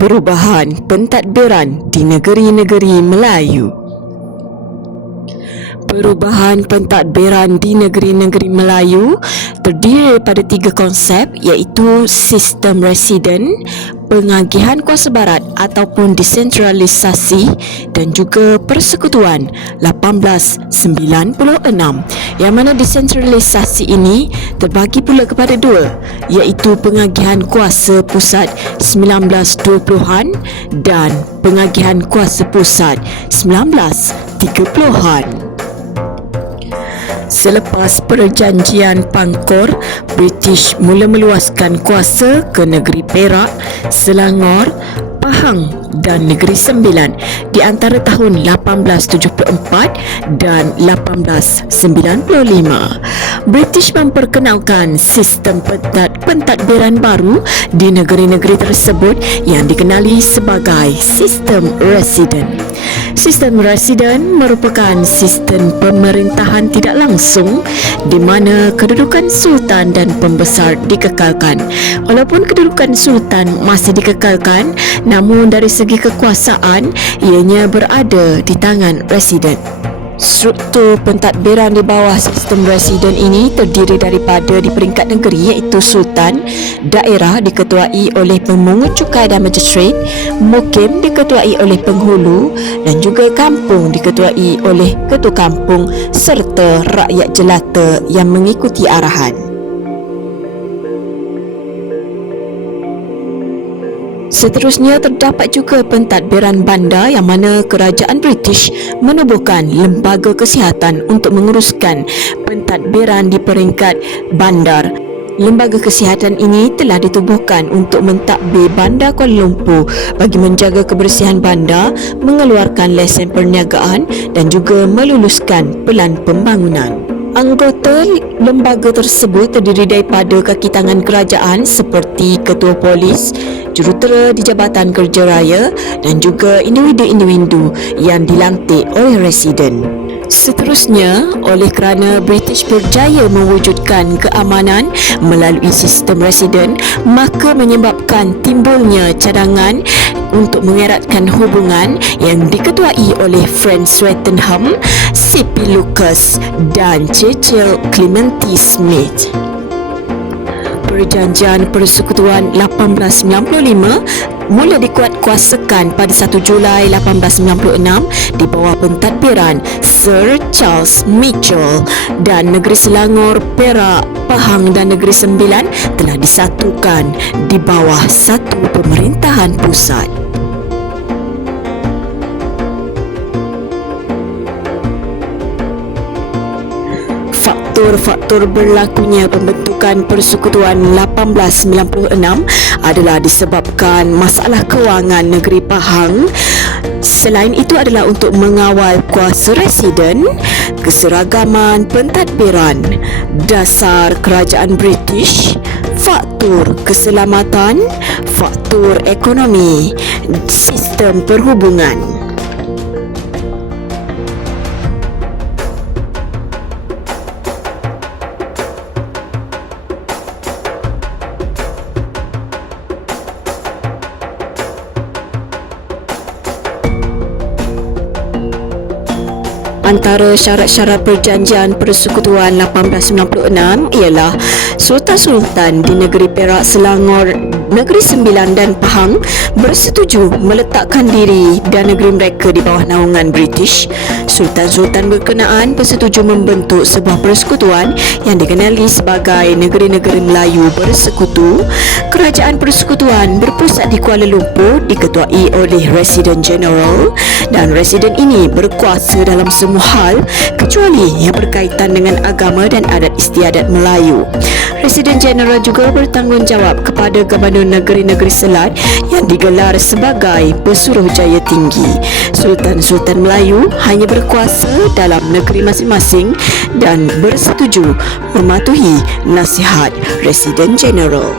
Perubahan pentadbiran di negeri-negeri Melayu. Perubahan pentadbiran di negeri-negeri Melayu terdiri daripada 3 konsep, iaitu sistem residen, pengagihan kuasa barat ataupun desentralisasi dan juga persekutuan 1896, yang mana desentralisasi ini terbagi pula kepada 2, iaitu pengagihan kuasa pusat 1920-an dan pengagihan kuasa pusat 1930-an. Selepas perjanjian Pangkor, British mula meluaskan kuasa ke negeri Perak, Selangor, Pahang dan Negeri Sembilan di antara tahun 1874 dan 1895. British memperkenalkan sistem pentadbiran baru di negeri-negeri tersebut yang dikenali sebagai sistem residen. Sistem residen merupakan sistem pemerintahan tidak langsung di mana kedudukan sultan dan pembesar dikekalkan. Walaupun kedudukan sultan masih dikekalkan, namun dari segi kekuasaan ianya berada di tangan residen. Struktur pentadbiran di bawah sistem residen ini terdiri daripada di peringkat negeri iaitu sultan, daerah diketuai oleh pemungut cukai dan magistrate, mukim diketuai oleh penghulu dan juga kampung diketuai oleh ketua kampung serta rakyat jelata yang mengikuti arahan. Seterusnya terdapat juga pentadbiran bandar yang mana kerajaan British menubuhkan lembaga kesihatan untuk menguruskan pentadbiran di peringkat bandar. Lembaga kesihatan ini telah ditubuhkan untuk mentadbir Bandar Kuala Lumpur bagi menjaga kebersihan bandar, mengeluarkan lesen perniagaan dan juga meluluskan pelan pembangunan. Anggota lembaga tersebut terdiri daripada kaki tangan kerajaan seperti ketua polis, jurutera di Jabatan Kerja Raya dan juga individu-individu yang dilantik oleh residen. Seterusnya, oleh kerana British berjaya mewujudkan keamanan melalui sistem residen, maka menyebabkan timbulnya cadangan untuk mengeratkan hubungan yang diketuai oleh Frank Swettenham, C.P. Lucas dan Cecil Clementi Smith. Perjanjian Persekutuan 1895 mula dikuatkuasakan pada 1 Julai 1896 di bawah pentadbiran Sir Charles Mitchell, dan negeri Selangor, Perak, Pahang dan Negeri Sembilan telah disatukan di bawah satu pemerintahan pusat. Faktor berlakunya pembentukan Persekutuan 1896 adalah disebabkan masalah kewangan negeri Pahang. Selain itu adalah untuk mengawal kuasa residen, keseragaman pentadbiran, dasar kerajaan British, faktor keselamatan, faktor ekonomi, sistem perhubungan. Antara syarat-syarat perjanjian Persekutuan 1896 ialah sultan-sultan di negeri Perak, Selangor, Negeri Sembilan dan Pahang bersetuju meletakkan diri dan negeri mereka di bawah naungan British. Sultan-sultan berkenaan bersetuju membentuk sebuah persekutuan yang dikenali sebagai Negeri-Negeri Melayu Bersekutu. Kerajaan persekutuan berpusat di Kuala Lumpur, diketuai oleh Residen General, dan residen ini berkuasa dalam semua hal kecuali yang berkaitan dengan agama dan adat istiadat Melayu. Residen Jeneral juga bertanggungjawab kepada Gubernur Negeri-Negeri Selat yang digelar sebagai Pesuruhjaya Tinggi. Sultan-Sultan Melayu hanya berkuasa dalam negeri masing-masing dan bersetuju mematuhi nasihat Residen Jeneral.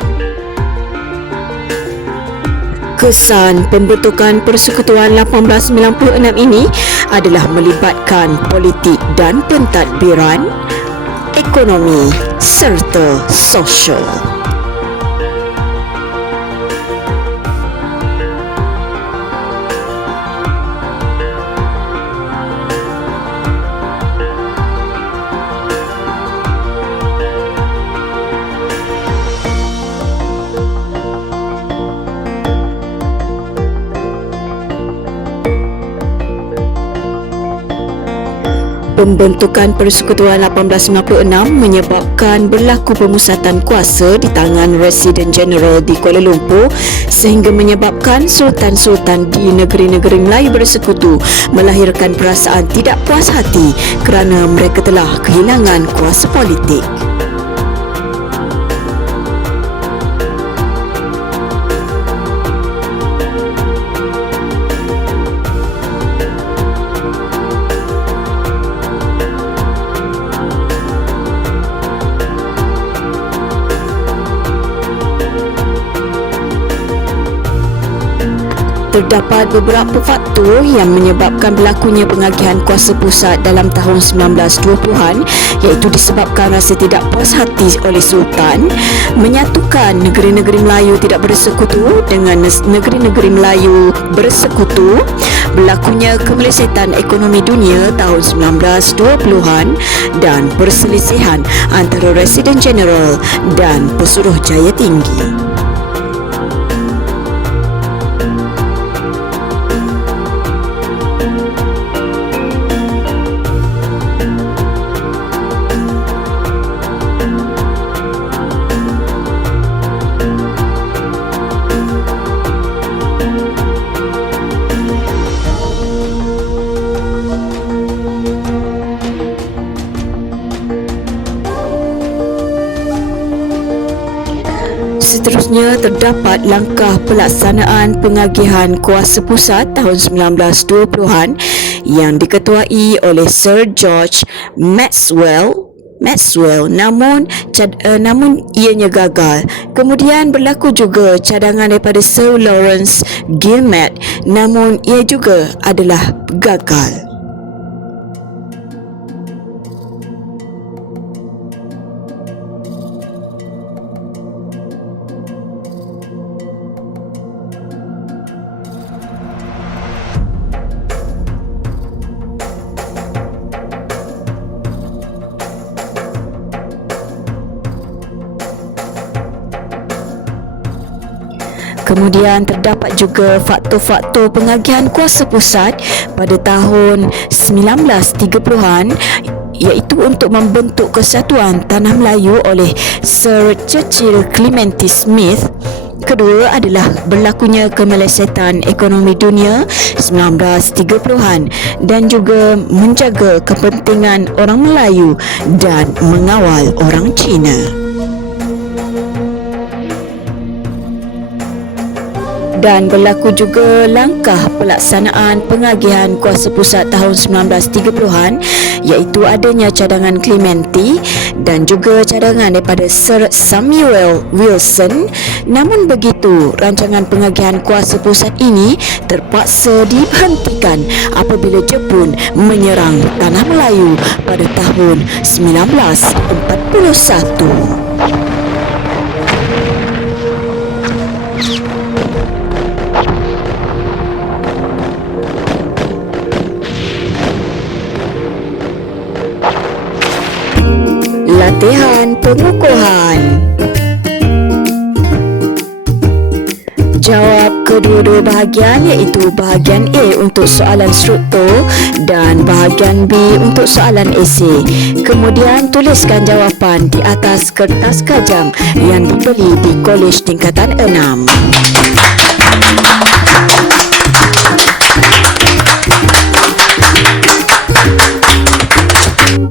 Kesan pembentukan Persekutuan 1896 ini adalah melibatkan politik dan pentadbiran, ekonomi serta sosial. Pembentukan Persekutuan 1896 menyebabkan berlaku pemusatan kuasa di tangan Residen Jeneral di Kuala Lumpur sehingga menyebabkan sultan-sultan di negeri-negeri Melayu bersekutu melahirkan perasaan tidak puas hati kerana mereka telah kehilangan kuasa politik. Terdapat beberapa faktor yang menyebabkan berlakunya pengagihan kuasa pusat dalam tahun 1920-an, iaitu disebabkan rasa tidak puas hati oleh Sultan, menyatukan negeri-negeri Melayu tidak bersekutu dengan negeri-negeri Melayu bersekutu, berlakunya kemelesetan ekonomi dunia tahun 1920-an dan perselisihan antara Residen Jeneral dan Pesuruhjaya Tinggi. Seterusnya, terdapat langkah pelaksanaan pengagihan kuasa pusat tahun 1920-an yang diketuai oleh Sir George Maxwell, namun ianya gagal. Kemudian berlaku juga cadangan daripada Sir Lawrence Gilmet, namun ia juga adalah gagal. Kemudian terdapat juga faktor-faktor pengagihan kuasa pusat pada tahun 1930-an, iaitu untuk membentuk Kesatuan Tanah Melayu oleh Sir Churchill Clementi Smith. Kedua adalah berlakunya kemelesetan ekonomi dunia 1930-an dan juga menjaga kepentingan orang Melayu dan mengawal orang Cina. Dan berlaku juga langkah pelaksanaan pengagihan kuasa pusat tahun 1930-an, iaitu adanya cadangan Clementi dan juga cadangan daripada Sir Samuel Wilson. Namun begitu, rancangan pengagihan kuasa pusat ini terpaksa dihentikan apabila Jepun menyerang Tanah Melayu pada tahun 1941. Latihan pengukuhan. Jawab kedua-dua bahagian, iaitu bahagian A untuk soalan struktur dan bahagian B untuk soalan esei. Kemudian tuliskan jawapan di atas kertas kajang yang dibeli di kolej tingkatan 6.